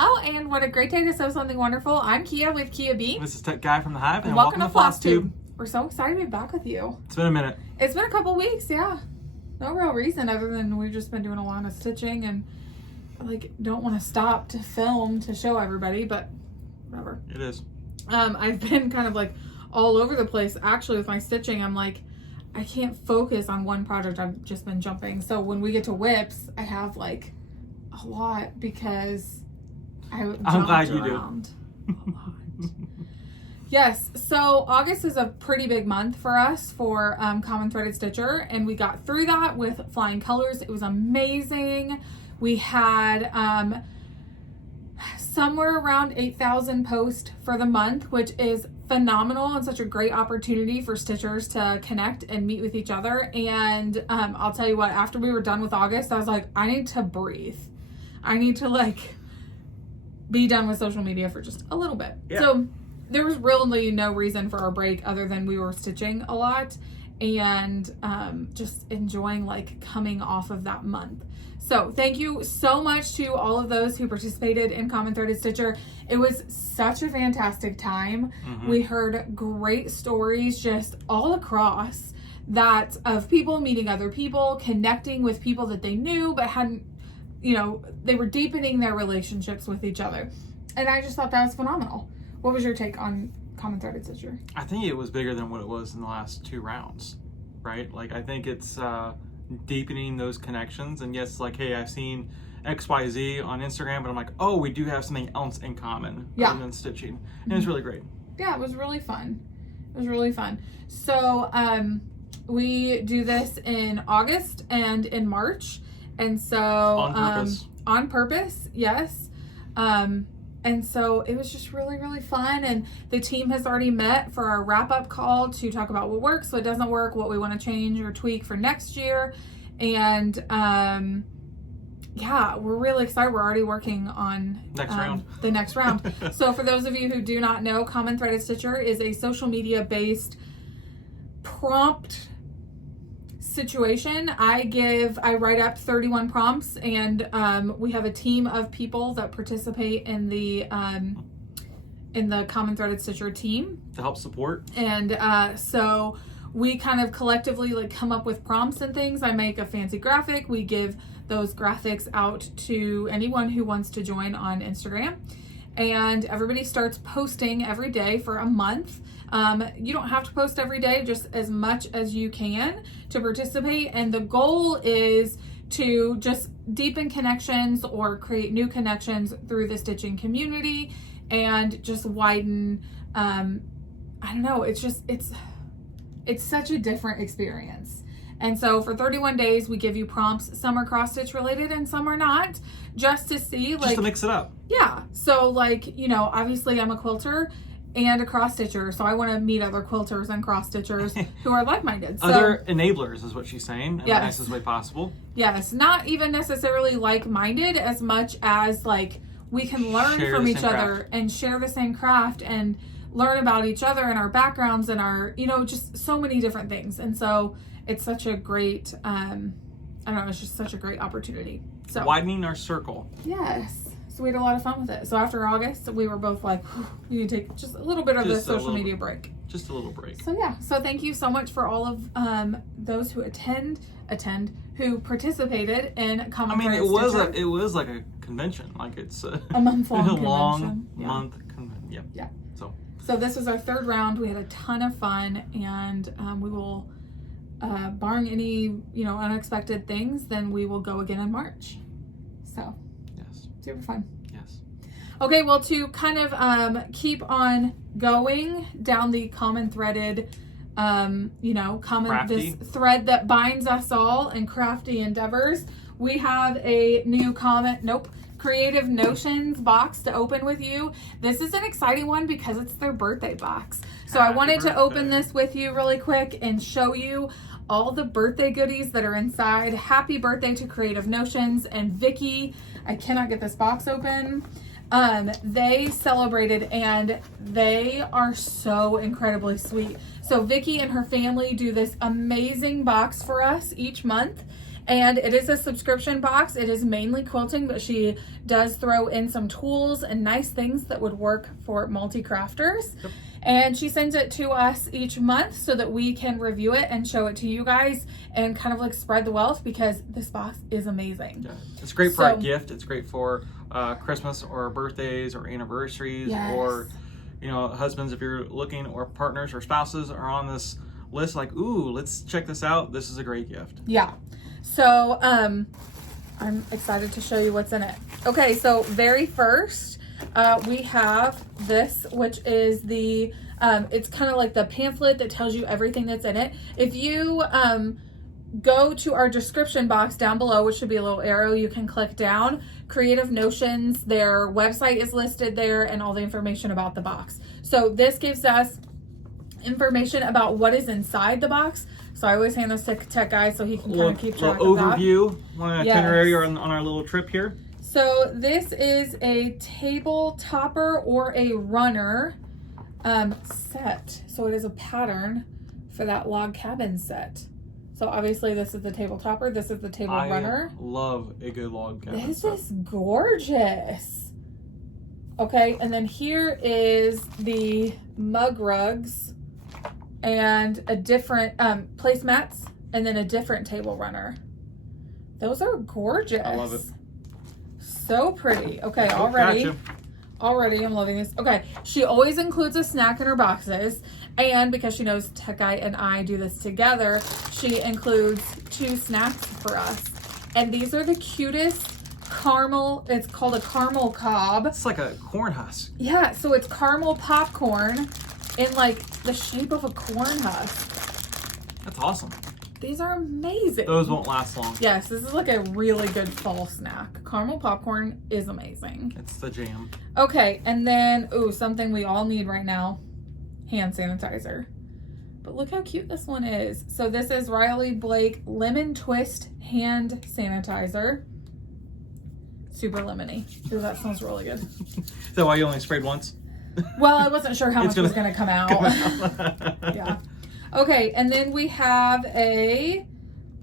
Hello, and what a great day to sew something wonderful. I'm Kia with Kia B. This is Tech Guy from the Hive, and welcome to Flosstube. We're so excited to be back with you. It's been a minute. It's been a couple weeks, yeah. No real reason other than we've just been doing a lot of stitching and like don't want to stop to film to show everybody, but whatever. It is. I've been kind of like all over the place actually with my stitching. I'm like, I can't focus on one project. I've just been jumping. So when we get to whips, I have like a lot because I'm glad you around do. A lot. Yes, so August is a pretty big month for us for Common Threaded Stitcher, and we got through that with flying colors. It was amazing. We had somewhere around 8,000 posts for the month, which is phenomenal and such a great opportunity for stitchers to connect and meet with each other. And I'll tell you what, after we were done with August, I was like, I need to breathe. I need to like be done with social media for just a little bit. Yeah. So there was really no reason for a break other than we were stitching a lot and just enjoying like coming off of that month. So thank you so much to all of those who participated in Common Threaded Stitcher. It was such a fantastic time. Mm-hmm. We heard great stories just all across that of people meeting other people, connecting with people that they knew but hadn't, you know, they were deepening their relationships with each other. And I just thought that was phenomenal. What was your take on Common Threaded Stitcher? I think it was bigger than what it was in the last 2 rounds, right? Like, I think it's deepening those connections. And yes, like, hey, I've seen XYZ on Instagram, but I'm like, oh, we do have something else in common other than stitching. And it's really great. Yeah, it was really fun. It was really fun. So we do this in August and in March. And so on purpose. On purpose, yes. And so it was just really fun. And the team has already met for our wrap-up call to talk about what works, what doesn't work, what we want to change or tweak for next year. And yeah, we're really excited. We're already working on the next round. So for those of you who do not know, Common Threaded Stitcher is a social media based prompt situation. I write up 31 prompts, and we have a team of people that participate in the Common Threaded Stitcher team to help support. And so we kind of collectively like come up with prompts and things. I make a fancy graphic. We give those graphics out to anyone who wants to join on Instagram, and everybody starts posting every day for a month. You don't have to post every day, just as much as you can to participate. And the goal is to just deepen connections or create new connections through the stitching community and just widen, I don't know, it's such a different experience. And so for 31 days, we give you prompts. Some are cross stitch related and some are not, just to see, like, just to mix it up. Yeah. So like, you know, obviously I'm a quilter and a cross stitcher, so I want to meet other quilters and cross stitchers who are like-minded. So, other enablers is what she's saying in the nicest way possible. Yes, not even necessarily like-minded as much as like we can learn from each other and share the same craft and learn about each other and our backgrounds and our, you know, just so many different things. And so it's such a great, I don't know, it's just such a great opportunity. So widening our circle. Yes. So we had a lot of fun with it. So after August, we were both like, we need to take just a little bit of the social media break. Just a little break. So yeah. So thank you so much for all of those who who participated in Common Threaded Stitcher. it was like a convention. Like it's a month-long convention. Long month convention. Yep. Yeah. So this was our 3rd round. We had a ton of fun, and we will, barring any, you know, unexpected things, then we will go again in March. So. Super fun. Yes. Okay, well, to kind of keep on going down the common threaded, you know, this thread that binds us all in crafty endeavors, we have a new Creative Notions box to open with you. This is an exciting one because it's their birthday box. So I wanted to open this with you really quick and show you all the birthday goodies that are inside. Happy birthday to Creative Notions and Vicky. I cannot get this box open. They celebrated and they are so incredibly sweet. So Vicky and her family do this amazing box for us each month. And it is a subscription box. It is mainly quilting, but she does throw in some tools and nice things that would work for multi-crafters. Yep. And she sends it to us each month so that we can review it and show it to you guys and kind of like spread the wealth, because this box is amazing. Yeah. It's great for a gift. It's great for Christmas or birthdays or anniversaries. Yes. Or, you know, husbands, if you're looking, or partners or spouses are on this list, like, ooh, let's check this out. This is a great gift. Yeah. So I'm excited to show you what's in it. Okay, so very first, we have this, which is the, it's kind of like the pamphlet that tells you everything that's in it. If you go to our description box down below, which should be a little arrow, you can click down. Creative Notions, their website is listed there, and all the information about the box. So this gives us information about what is inside the box. So I always hand this to Tech Guy so he can kind of keep track of that. Overview, on an itinerary on our little trip here. So this is a table topper or a runner set. So it is a pattern for that log cabin set. So obviously this is the table topper. This is the table runner. I love a good log cabin This set. is gorgeous. Okay, and then here is the mug rugs and a different placemats, and then a different table runner. Those are gorgeous. I love it. So pretty. Okay, already I'm loving this. Okay, she always includes a snack in her boxes, and because she knows Tech Guy and I do this together, she includes 2 snacks for us. And these are the cutest caramel, it's called a caramel cob. It's like a corn husk. Yeah, so it's caramel popcorn in like the shape of a corn husk. That's awesome. These are amazing. Those won't last long. Yes, this is like a really good fall snack. Caramel popcorn is amazing. It's the jam. Okay, and then, ooh, something we all need right now, hand sanitizer. But look how cute this one is. So this is Riley Blake Lemon Twist Hand Sanitizer. Super lemony. Ooh, that smells really good. Is that why you only sprayed once? Well, I wasn't sure how much was going to come out. Yeah. Okay, and then we have a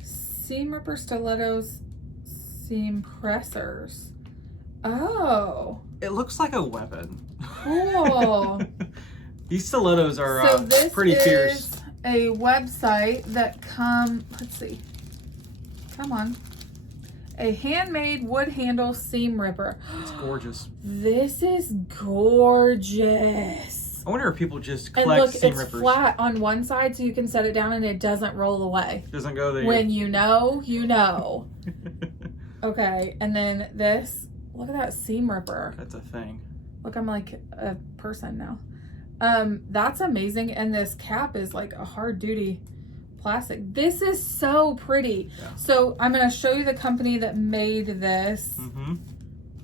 seam ripper stilettos seam pressers. Oh. It looks like a weapon. Cool. These stilettos are so this pretty fierce. Is a website that let's see. Come on. A handmade wood handle seam ripper. It's gorgeous. This is gorgeous. I wonder if people just collect seam rippers. It's flat on one side so you can set it down and it doesn't roll away. Doesn't go there. When you know, you know. Okay, and then this, look at that seam ripper. That's a thing. Look, I'm like a person now. That's amazing, and this cap is like a hard duty plastic. This is so pretty. Yeah. So I'm going to show you the company that made this,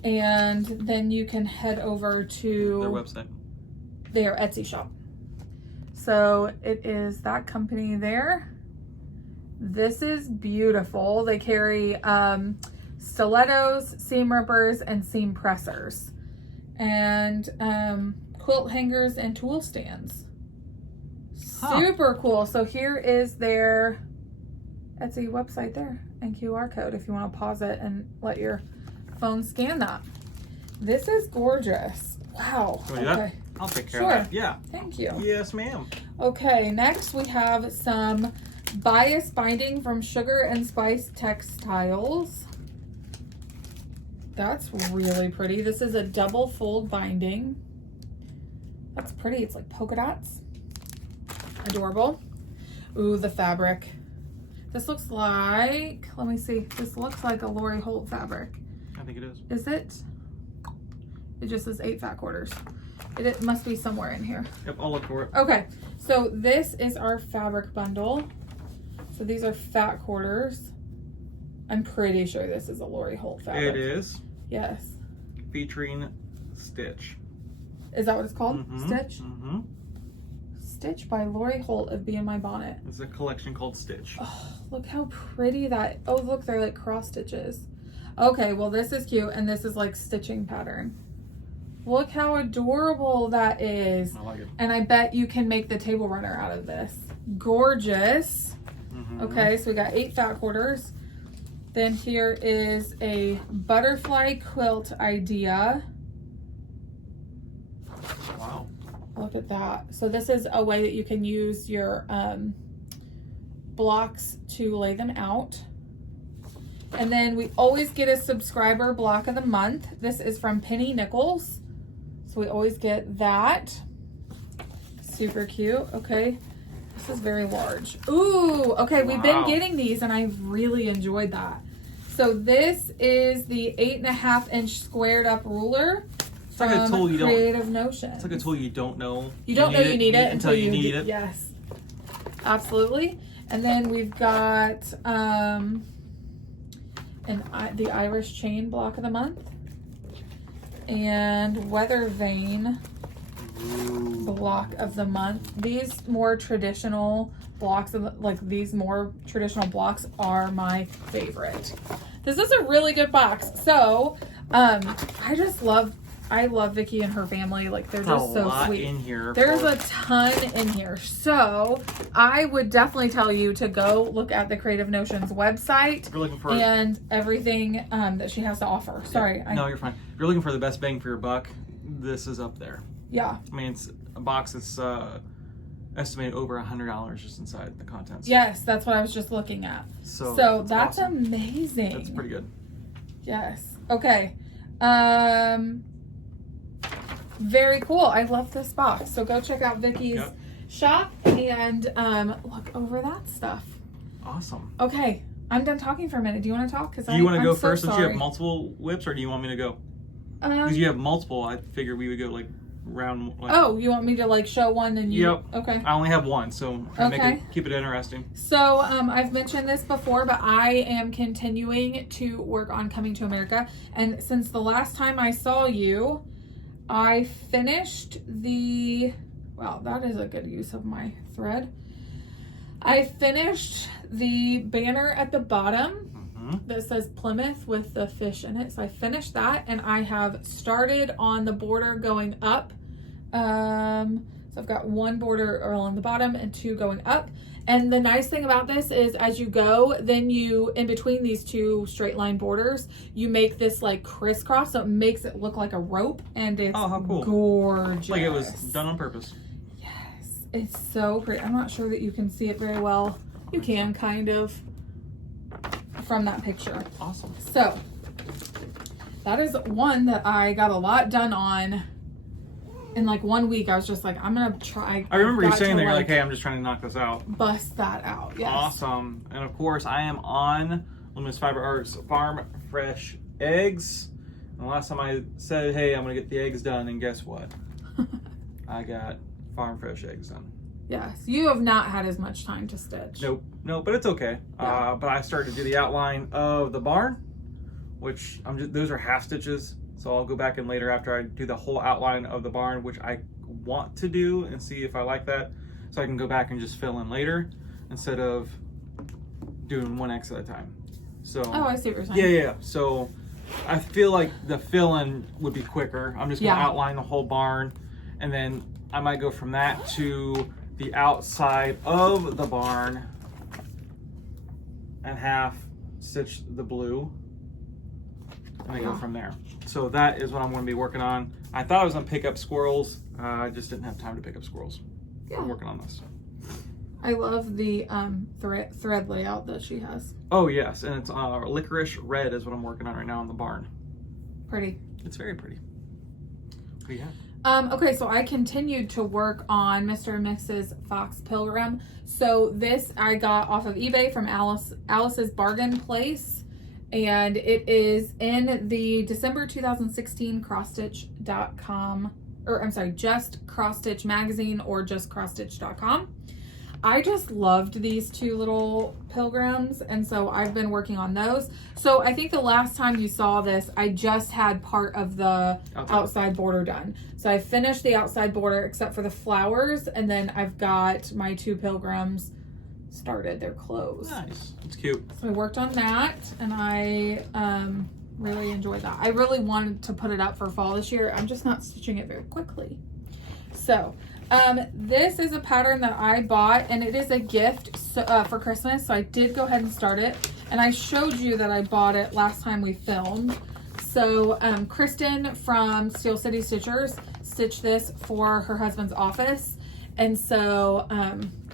and then you can head over to their website, their Etsy shop. So it is that company there. This is beautiful. They carry stilettos, seam rippers, and seam pressers, and quilt hangers and tool stands. Super cool. So here is their Etsy website there and QR code if you want to pause it and let your phone scan that. This is gorgeous. Wow. Can we do that? I'll take care of that. Yeah. Thank you. Yes, ma'am. Okay, next we have some bias binding from Sugar and Spice Textiles. That's really pretty. This is a double fold binding. That's pretty. It's like polka dots. Adorable. Ooh, the fabric. This looks like, let me see. This looks like a Lori Holt fabric. I think it is. Is it? It just says 8 fat quarters. It must be somewhere in here. Yep, I'll look for it. Okay, so this is our fabric bundle. So these are fat quarters. I'm pretty sure this is a Lori Holt fabric. It is. Yes. Featuring Stitch. Is that what it's called? Stitch? Stitch by Lori Holt of Be in My Bonnet. It's a collection called Stitch. Oh, look how pretty that. Oh, look, they're like cross stitches. Okay, well, this is cute, and this is like stitching pattern. Look how adorable that is. I like it. And I bet you can make the table runner out of this. Gorgeous. Okay, so we got 8 fat quarters. Then here is a butterfly quilt idea. Wow. Look at that. So this is a way that you can use your blocks to lay them out. And then we always get a subscriber block of the month. This is from Penny Nichols. So we always get that. Super cute. Okay. This is very large. Ooh, okay. We've been getting these and I've really enjoyed that. So this is the 8.5 inch squared up ruler from Creative Notion. It's like a tool you don't know. You don't know you need it until you need it. Yes. Absolutely. And then we've got the Irish chain block of the month and weather vane block of the month. These more traditional blocks these more traditional blocks are my favorite. This is a really good box. So I love Vicky and her family. Like, they're just so sweet. In here. There's a ton in here. So I would definitely tell you to go look at the Creative Notions website and everything that she has to offer. Sorry. No, you're fine. If you're looking for the best bang for your buck, this is up there. Yeah. I mean, it's a box that's estimated over $100 just inside the contents. Yes, that's what I was just looking at. So that's awesome. Amazing. That's pretty good. Yes. Okay. Very cool. I love this box. So go check out Vicky's shop and look over that stuff. Awesome. Okay. I'm done talking for a minute. Do you want to talk? Do you want to go first since you have multiple whips, or do you want me to go? Because you have multiple, I figured we would go like round. Oh, you want me to like show one and you? Yep. Okay. I only have one, so keep it interesting. So I've mentioned this before, but I am continuing to work on Coming to America, and since the last time I saw you, I finished wow, that is a good use of my thread. I finished the banner at the bottom that says Plymouth with the fish in it. So I finished that, and I have started on the border going up. So I've got one border along the bottom and two going up. And the nice thing about this is as you go, then in between these two straight line borders, you make this like crisscross. So it makes it look like a rope, and it's how cool. Gorgeous. Like it was done on purpose. Yes. It's so pretty. I'm not sure that you can see it very well. You can kind of from that picture. Awesome. So that is one that I got a lot done on in like 1 week. I was just like, I'm gonna try. I remember you saying that you're like, hey, I'm just trying to knock this out. Bust that out. Yes. Awesome. And of course I am on Luminous Fiber Arts Farm Fresh Eggs. And the last time I said, hey, I'm gonna get the eggs done, and guess what? I got Farm Fresh Eggs done. Yes, you have not had as much time to stitch. Nope, but it's okay. Yeah. But I started to do the outline of the barn, which those are half stitches. So I'll go back in later after I do the whole outline of the barn, which I want to do, and see if I like that. So I can go back and just fill in later instead of doing one X at a time. So I see what you're saying. Yeah. So I feel like the fill in would be quicker. I'm just gonna outline the whole barn, and then I might go from that to the outside of the barn and half stitch the blue, and I go from there. So that is what I'm going to be working on. I thought I was going to pick up squirrels. I just didn't have time to pick up squirrels. Yeah. I'm working on this. I love the thread layout that she has. Oh yes, and it's licorice red is what I'm working on right now on the barn. Pretty. It's very pretty. What do you have? Okay, so I continued to work on Mr. and Mrs. Fox Pilgrim. So this I got off of eBay from Alice's Bargain Place, and it is in the December 2016 crossstitch.com, or I'm sorry, just Crossstitch magazine or just crossstitch.com. I just loved these two little pilgrims, and so I've been working on those. So I think the last time you saw this, I just had part of the outside border done. So I finished the outside border except for the flowers, and then I've got my two pilgrims started. They're closed. Nice. It's cute. So I worked on that, and I really enjoyed that. I really wanted to put it up for fall this year. I'm just not stitching it very quickly. So this is a pattern that I bought, and it is a gift for Christmas, so I did go ahead and start it. And I showed you that I bought it last time we filmed. So Kristen from Steel City Stitchers stitched this for her husband's office. And so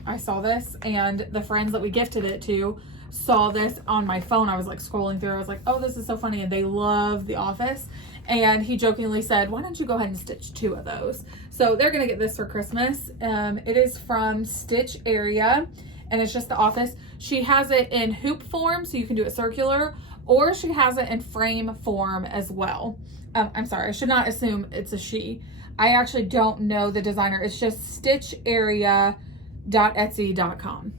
I saw this, and the friends that we gifted it to saw this on my phone. I was like scrolling through. I was like, oh, this is so funny. And they love The Office. And he jokingly said, why don't you go ahead and stitch 2 of those? So they're going to get this for Christmas. It is from Stitch Area, and it's just The Office. She has it in hoop form, so you can do it circular, or she has it in frame form as well. I'm sorry, I should not assume it's a she. I actually don't know the designer. It's just stitcharea.etsy.com.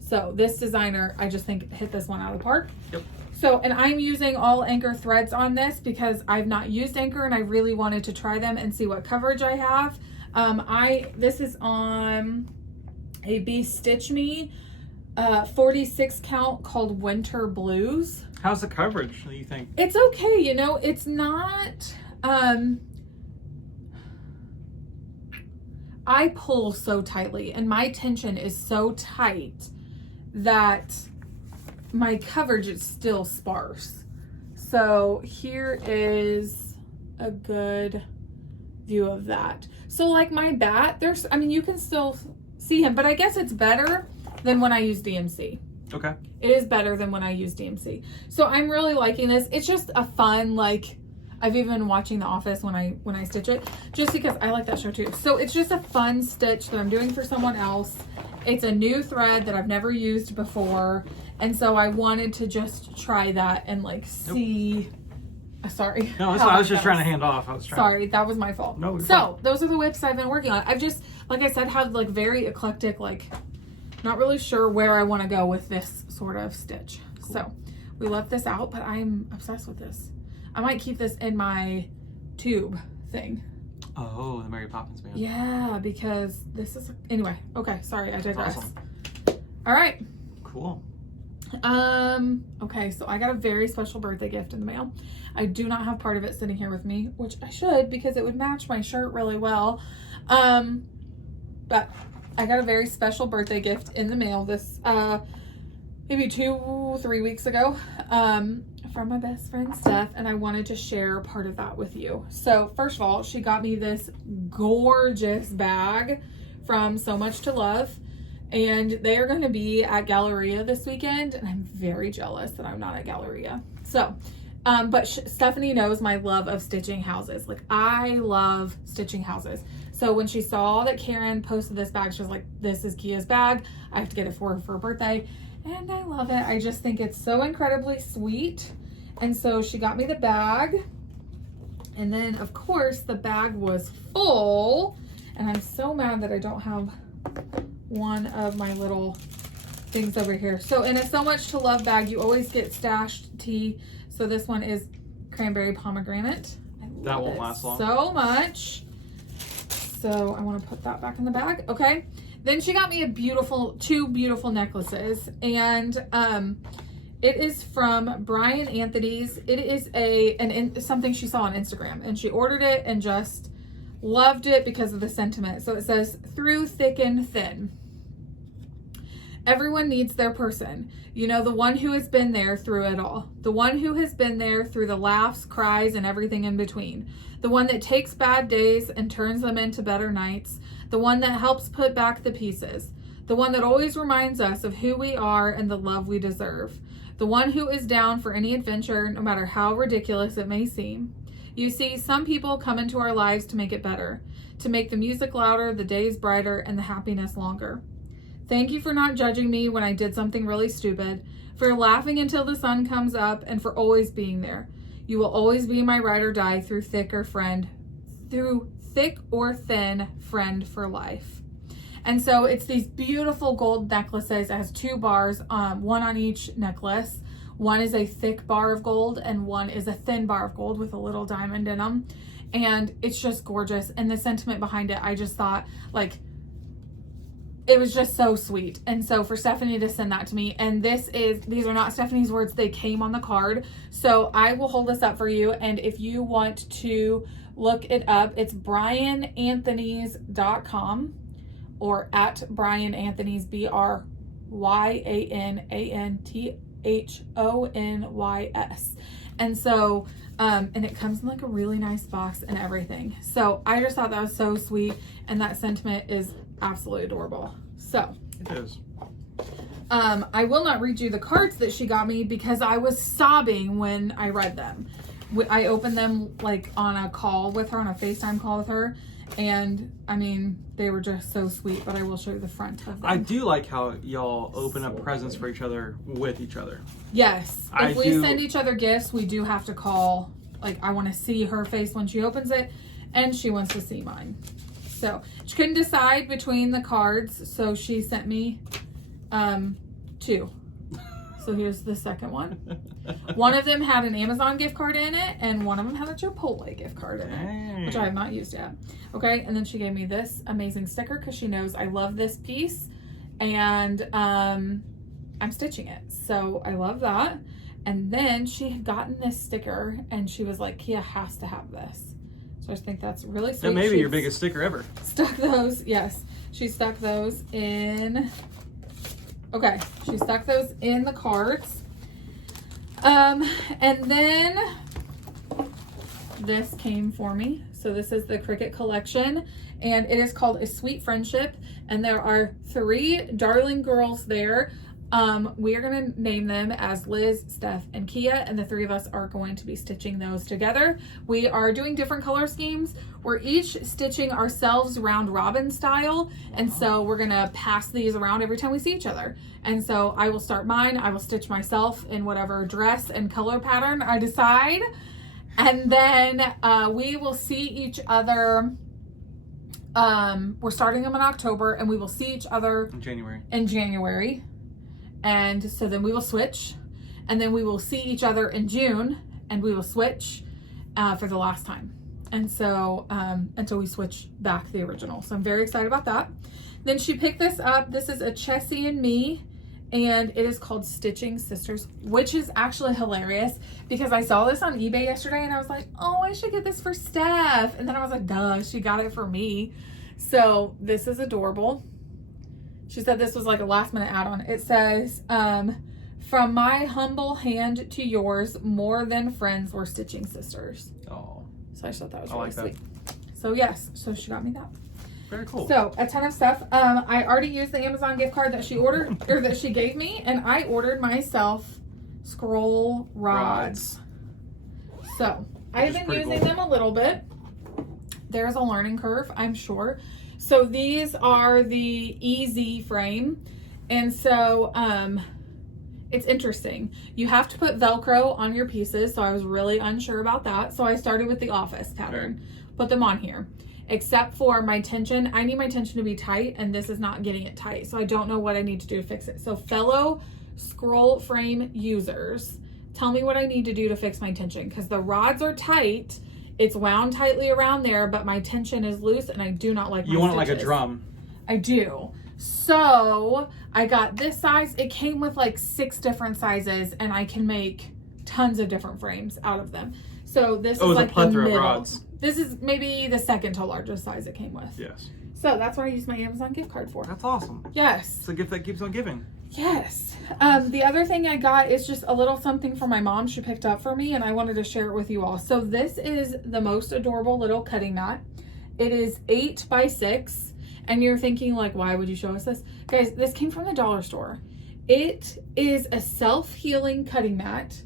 So this designer, I just think, hit this one out of the park. Yep. So, and I'm using all Anchor threads on this because I've not used Anchor and I really wanted to try them and see what coverage I have. This is on a Be Stitch Me 46 count called Winter Blues. How's the coverage, do you think? It's okay, you know, it's not, I pull so tightly and my tension is so tight that my coverage is still sparse. So here is a good view of that. So like my bat, you can still see him, but I guess it's better than when I use DMC. Okay. It is better than when I use DMC. So I'm really liking this. It's just a fun, like, I've even been watching The Office when I stitch it, just because I like that show too. So it's just a fun stitch that I'm doing for someone else. It's a new thread that I've never used before. And so I wanted to just try that and like see, sorry. No, I was just trying to hand off. Sorry, that was my fault. No, so those are the whips I've been working on. I've just, like I said, had like very eclectic, like not really sure where I want to go with this sort of stitch. Cool. So we left this out, but I'm obsessed with this. I might keep this in my tube thing. Oh, the Mary Poppins band. Yeah, because this is, anyway, okay, sorry, I digress. Awesome. All right. Cool. Okay, so I got a very special birthday gift in the mail. I do not have part of it sitting here with me, which I should because it would match my shirt really well. But I got a very special birthday gift in the mail this, maybe 2-3 weeks ago, from my best friend Steph, and I wanted to share part of that with you. So first of all, she got me this gorgeous bag from So Much to Love, and they are going to be at Galleria this weekend, and I'm very jealous that I'm not at Galleria. So, but Stephanie knows my love of stitching houses. Like, I love stitching houses. So when she saw that Karen posted this bag, she was like, this is Kia's bag. I have to get it for her for her birthday. And I love it. I just think it's so incredibly sweet. And so she got me the bag. And then, of course, the bag was full. And I'm so mad that I don't have one of my little things over here. So in a So Much to Love bag, you always get stashed tea. So this one is cranberry pomegranate. That won't last long. So much. So I want to put that back in the bag. Okay. Then she got me two beautiful necklaces, and it is from Brian Anthony's. It is something she saw on Instagram, and she ordered it and just loved it because of the sentiment. So it says, through thick and thin. Everyone needs their person. You know, the one who has been there through it all. The one who has been there through the laughs, cries, and everything in between. The one that takes bad days and turns them into better nights. The one that helps put back the pieces. The one that always reminds us of who we are and the love we deserve. The one who is down for any adventure, no matter how ridiculous it may seem. You see, some people come into our lives to make it better, to make the music louder, the days brighter, and the happiness longer. Thank you for not judging me when I did something really stupid, for laughing until the sun comes up, and for always being there. You will always be my ride or die through thick or thin friend for life. And so it's these beautiful gold necklaces. It has 2 bars, one on each necklace. One is a thick bar of gold and one is a thin bar of gold with a little diamond in them. And it's just gorgeous. And the sentiment behind it, I just thought, like, it was just so sweet. And so for Stephanie to send that to me, and these are not Stephanie's words, they came on the card. So I will hold this up for you. And if you want to look it up, it's bryananthonys.com or at Bryan Anthonys, Honys. And so, and it comes in like a really nice box and everything. So I just thought that was so sweet, and that sentiment is absolutely adorable. So it is. I will not read you the cards that she got me because I was sobbing when I read them. I opened them like on a call with her, on a FaceTime call with her. And I mean, they were just so sweet, but I will show you the front of them. I do like how y'all open up presents for each other with each other. Yes. If we send each other gifts, we do have to call. Like, I want to see her face when she opens it, and she wants to see mine. So she couldn't decide between the cards, so she sent me 2. So here's the second one. One of them had an Amazon gift card in it, and one of them had a Chipotle gift card in it, which I have not used yet. Okay, and then she gave me this amazing sticker because she knows I love this piece, and I'm stitching it. So I love that. And then she had gotten this sticker, and she was like, Kia has to have this. So I just think that's really sweet. That may be your biggest sticker ever. Stuck those, yes. She stuck those in... Okay, she stuck those in the cards. And then this came for me. So this is the Cricut collection, and it is called A Sweet Friendship. And there are 3 darling girls there. We are going to name them as Liz, Steph, and Kia, and the 3 of us are going to be stitching those together. We are doing different color schemes. We're each stitching ourselves round robin style, and so we're going to pass these around every time we see each other. And so I will start mine. I will stitch myself in whatever dress and color pattern I decide, and then we will see each other. We're starting them in October, and we will see each other in January. And so then we will switch, and then we will see each other in June, and we will switch for the last time. And so until we switch back to the original. So I'm very excited about that. Then she picked this up. This is a Chessie and Me, and it is called Stitching Sisters, which is actually hilarious because I saw this on eBay yesterday, and I was like, oh, I should get this for Steph. And then I was like, duh, she got it for me. So this is adorable. She said this was like a last minute add-on. It says, from my humble hand to yours, more than friends, we're stitching sisters. Oh. So I just thought that was really sweet. So yes, so she got me that. Very cool. So a ton of stuff. I already used the Amazon gift card that she ordered, or that she gave me, and I ordered myself scroll rods. So I've been using them a little bit. There's a learning curve, I'm sure. So these are the EZ frame, and so it's interesting. You have to put Velcro on your pieces, so I was really unsure about that. So I started with the office pattern, put them on here. Except for my tension, I need my tension to be tight, and this is not getting it tight. So I don't know what I need to do to fix it. So fellow scroll frame users, tell me what I need to do to fix my tension, because the rods are tight. It's wound tightly around there, but my tension is loose, and I do not like my You want stitches. it like a drum. I do. So I got this size. It came with like 6 different sizes, and I can make tons of different frames out of them. So this is like the middle. Rods. This is maybe the second to largest size it came with. Yes. So that's what I used my Amazon gift card for. That's awesome. Yes. It's a gift that keeps on giving. Yes. The other thing I got is just a little something for my mom she picked up for me, and I wanted to share it with you all. So this is the most adorable little cutting mat. It is 8 by 6, and you're thinking like, why would you show us this? Guys, this came from the dollar store. It is a self-healing cutting mat.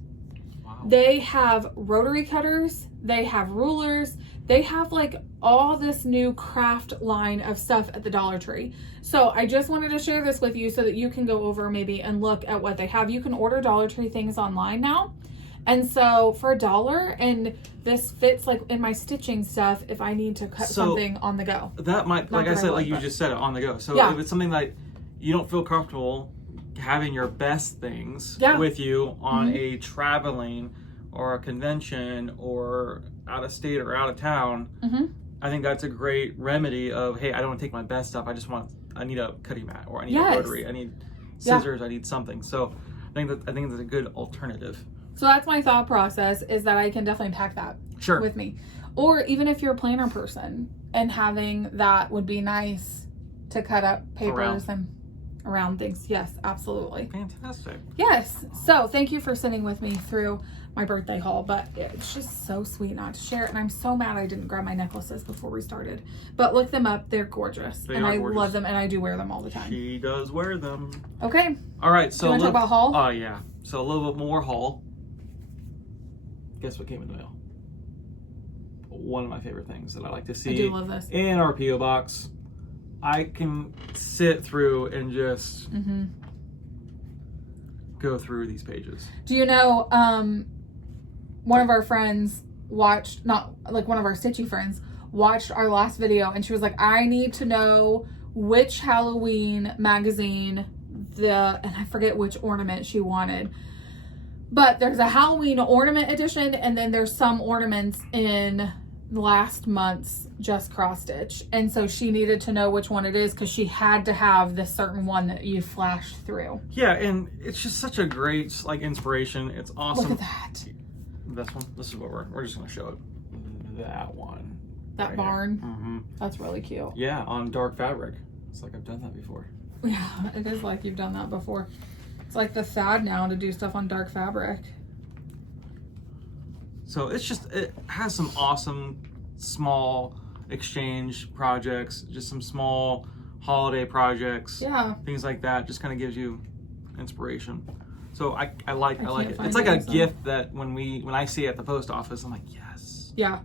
Wow. They have rotary cutters, they have rulers, they have like all this new craft line of stuff at the Dollar Tree. So I just wanted to share this with you so that you can go over maybe and look at what they have. You can order Dollar Tree things online now. And so for $1, and this fits like in my stitching stuff if I need to cut something on the go. That might, like I said, like you just said it, on the go. So if it's something that you don't feel comfortable having your best things with you on a traveling or a convention or out of state or out of town, I think that's a great remedy of, hey, I don't want to take my best stuff. I need a cutting mat, or I need a rotary, I need scissors, I need something. So I think that's a good alternative. So that's my thought process, is that I can definitely pack that with me. Or even if you're a planner person, and having that would be nice to cut up papers and around things. Yes, absolutely. Fantastic. Yes. So thank you for sitting with me through my birthday haul, but it's just so sweet not to share it. And I'm so mad I didn't grab my necklaces before we started. But look them up. They're gorgeous. They and are I gorgeous. love them, and I do wear them all the time. She does wear them. Okay. All right. So you want to talk about haul? Oh, yeah. So a little bit more haul. Guess what came in the mail? One of my favorite things that I like to see I do love this. in our P.O. box. I can sit through and just go through these pages. Do you know, one of our friends watched, not like one of our stitchy friends, watched our last video, and she was like, I need to know which Halloween magazine and I forget which ornament she wanted. But there's a Halloween ornament edition, and then there's some ornaments in last month's Just Cross Stitch. And so she needed to know which one it is because she had to have this certain one that you flash through. Yeah, and it's just such a great like inspiration. It's awesome. Look at that. This one. This is what we're just gonna show it. That one. That right barn. That's really cute. Yeah, on dark fabric. It's like I've done that before. Yeah, it is like you've done that before. It's like the fad now to do stuff on dark fabric. So it has some awesome small exchange projects, just some small holiday projects, Yeah. things like that. Just kind of gives you inspiration. So I like it. find It's like it a also. gift that when I see it at the post office, I'm like, yes. Yeah.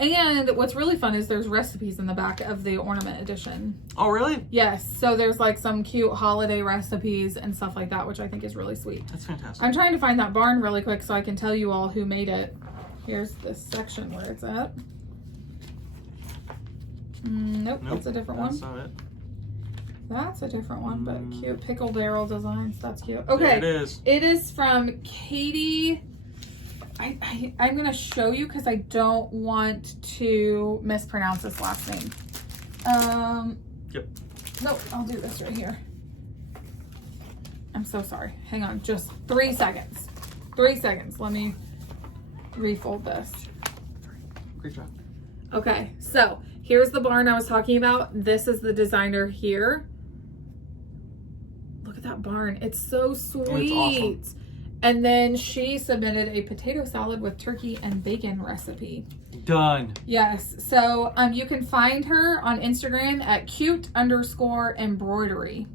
And what's really fun is there's recipes in the back of the ornament edition. Oh, really? Yes. So there's like some cute holiday recipes and stuff like that, which I think is really sweet. That's fantastic. I'm trying to find that barn really quick so I can tell you all who made it. Here's this section where it's at. Nope, that's a different one. That's not it. That's a different one, but cute. Pickle barrel designs. That's cute. There Okay. it is. It is from Katie. I'm going to show you because I don't want to mispronounce this last name. Yep. Nope, I'll do this right here. I'm so sorry. Hang on, just 3 seconds. 3 seconds. Let me refold this. Great job. Okay, so here's the barn I was talking about. This is the designer here. Look at that barn. It's so sweet. It's awesome. And then she submitted a potato salad with turkey and bacon recipe. Done. Yes. So you can find her on Instagram at cute_embroidery.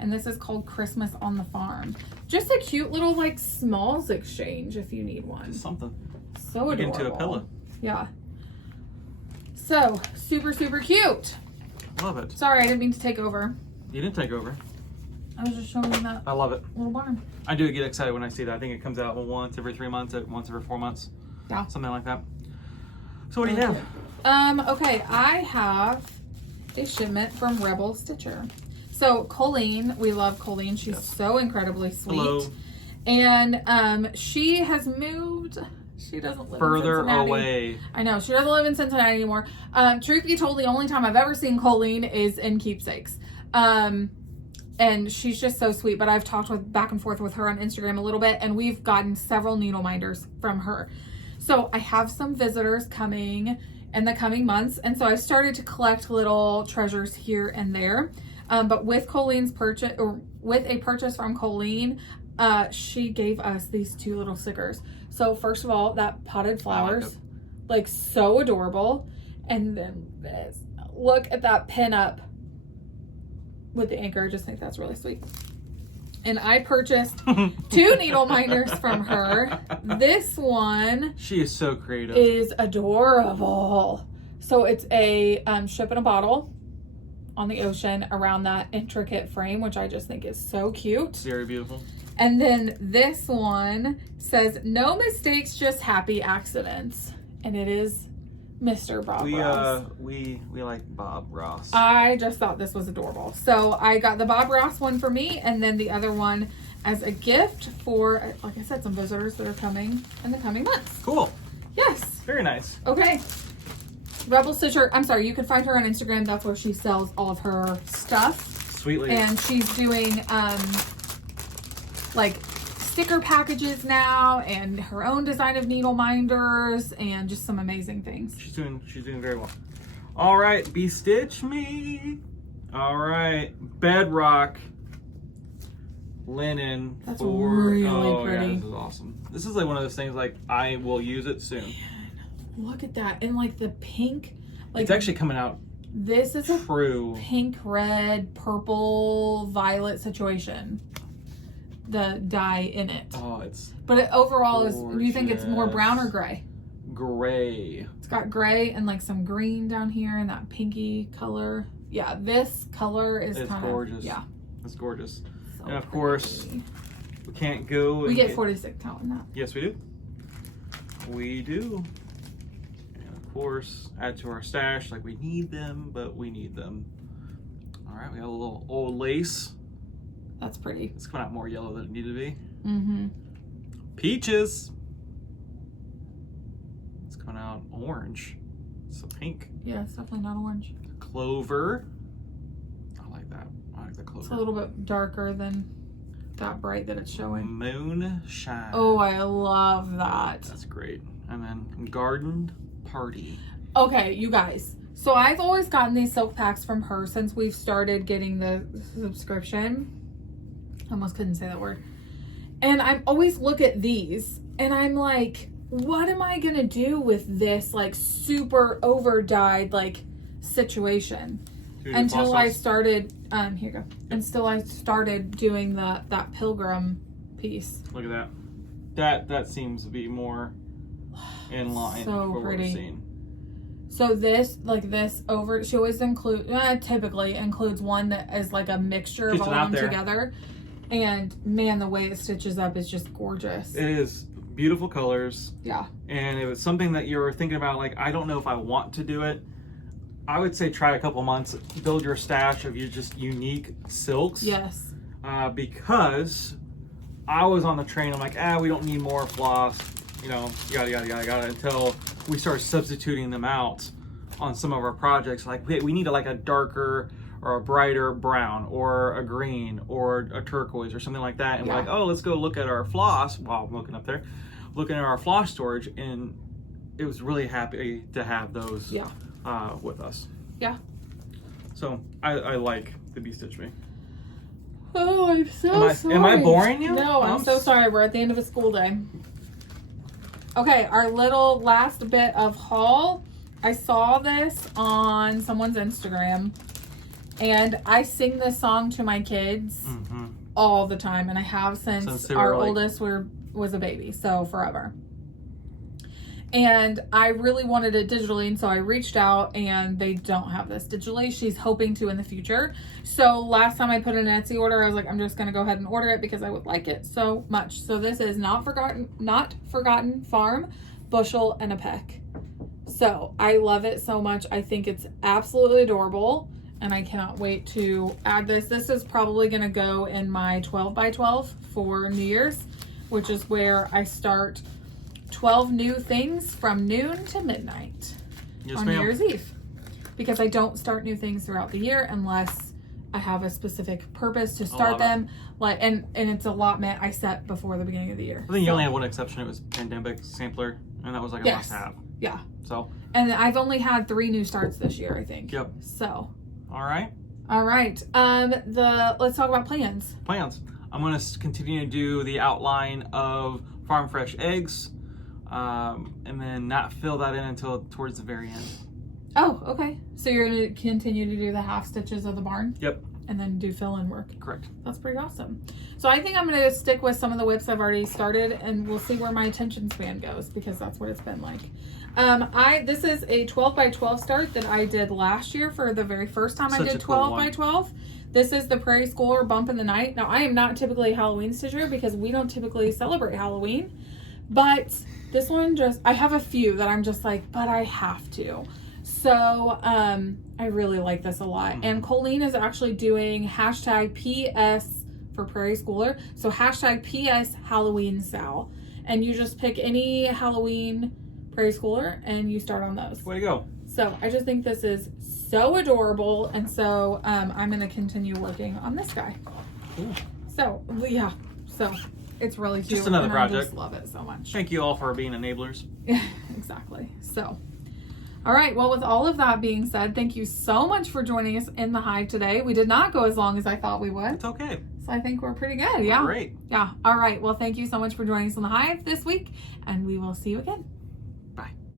And this is called Christmas on the Farm. Just a cute little like smalls exchange if you need one. Just something. So Get adorable. into a pillow. Yeah. So super, super cute. Love it. Sorry, I didn't mean to take over. You didn't take over. I was just showing you that I love it. little barn. I do get excited when I see that. I think it comes out once every 3 months, once every 4 months. Yeah. Something like that. So what do you have? Okay, I have a shipment from RebelStitcher. So Colleen, we love Colleen. She's so incredibly sweet. Hello. And she has moved. She doesn't live Further in Cincinnati. away. I know, she doesn't live in Cincinnati anymore. Truth be told, the only time I've ever seen Colleen is in Keepsakes. And she's just so sweet, but I've talked back and forth with her on Instagram a little bit, and we've gotten several Needleminders from her. So I have some visitors coming in the coming months, and so I started to collect little treasures here and there. But with Colleen's purchase, or with a purchase from Colleen, she gave us these 2 little stickers. So first of all, that potted flowers, like so adorable. And then this, look at that pin up with the anchor. I just think that's really sweet. And I purchased 2 Needleminders from her. This one, She is so creative. is adorable. So it's a ship in a bottle on the ocean around that intricate frame, which I just think is so cute. Very beautiful. And then this one says, "No mistakes, just happy accidents." And it is Mr. Bob Ross. We like Bob Ross. I just thought this was adorable. So I got the Bob Ross one for me, and then the other one as a gift for, like I said, some visitors that are coming in the coming months. Cool. Yes. Very nice. Okay. RebelStitcher, I'm sorry, you can find her on Instagram. That's where she sells all of her stuff. Sweet lady. And she's doing like sticker packages now, and her own design of Needleminders, and just some amazing things. She's doing very well. All right, Bestitch me. All right, Bedrock linen. That's for, really oh, pretty. Yeah, this is awesome. This is like one of those things like I will use it soon. Man, look at that. And like the pink, like It's actually coming out this is true. a pink, red, purple, violet situation. The dye in it. Oh, it's But it overall is, do you think it's more brown or gray? gray. It's got gray and like some green down here and that pinky color. Yeah, this color is It's kind of gorgeous. Yeah. It's gorgeous. So And of course, pretty. we can't go. We and get 46 count in that. Yes, we do. We do. And of course, add to our stash. Like we need them, but we need them. All right, we got a little old lace. That's pretty. It's coming out more yellow than it needed to be. Mm-hmm. Peaches. It's coming out orange. It's a pink. Yeah, it's definitely not orange. Clover. I like that. I like the clover. It's a little bit darker than that bright that it's showing. Moonshine. Oh, I love that. That's great. And then Garden Party. Okay, you guys. So I've always gotten these silk packs from her since we've started getting the subscription. I almost couldn't say that word. And I always look at these and I'm like, what am I gonna do with this like super over dyed like situation? Until I started here you go. Until I started doing that pilgrim piece. Look at that. That seems to be more in line So for what pretty. we're seeing. So this, like this over, she always typically includes one that is like a mixture of Gets all it out of them there. together. And man, the way it stitches up is just gorgeous. It is beautiful colors. Yeah. And if it's something that you're thinking about, like, I don't know if I want to do it, I would say try a couple months, build your stash of your just unique silks. Yes. Because I was on the train, I'm like, we don't need more floss, you know, yada, until we started substituting them out on some of our projects. Like, we need like a darker or a brighter brown or a green or a turquoise or something like that. And we're like, oh, let's go look at our floss while I'm looking up there, looking at our floss storage. And it was really happy to have those with us. Yeah. So I like the Bee Stitch Me. Oh, I'm so sorry. Am I boring you? No, I'm so sorry. We're at the end of a school day. Okay, our little last bit of haul. I saw this on someone's Instagram, and I sing this song to my kids all the time, and I have since our oldest was a baby, so forever. And I really wanted it digitally, and so I reached out, and they don't have this digitally. She's hoping to in the future. So last time I put in an Etsy order, I was like, I'm just gonna go ahead and order it because I would like it so much. So this is Not Forgotten Farm, Bushel and a Peck. So I love it so much. I think it's absolutely adorable, and I cannot wait to add this. This is probably gonna go in my 12 by 12 for New Year's, which is where I start 12 new things from noon to midnight on New Year's Eve, because I don't start new things throughout the year unless I have a specific purpose to start them. Like, and it's allotment I set before the beginning of the year. I think you only had one exception. It was Pandemic Sampler, and that was like a must-have. Yeah. So. And I've only had 3 new starts this year, I think. Yep. So. All right. Let's talk about plans. I'm gonna continue to do the outline of Farm Fresh eggs. And then not fill that in until towards the very end. Oh, okay. So you're going to continue to do the half stitches of the barn? Yep. And then do fill-in work? Correct. That's pretty awesome. So I think I'm going to stick with some of the whips I've already started, and we'll see where my attention span goes, because that's what it's been like. This is a 12 by 12 start that I did last year for the very first time I did 12 by 12. This is the Prairie Schooler Bump in the Night. Now, I am not typically a Halloween stitcher because we don't typically celebrate Halloween, but this one I have a few that I'm just like, but I have to. So, I really like this a lot. And Colleen is actually doing hashtag PS for Prairie Schooler. So hashtag PS Halloween Sal. And you just pick any Halloween Prairie Schooler and you start on those. Way to go. So I just think this is so adorable. And so, I'm going to continue working on this guy. Cool. So, yeah. So it's really cute. Just another project. I just love it so much. Thank you all for being enablers. Exactly. So, all right. Well, with all of that being said, thank you so much for joining us in the hive today. We did not go as long as I thought we would. It's okay. So I think we're pretty good. Yeah. Great. Yeah. All right. Well, thank you so much for joining us on the Hive this week, and we will see you again.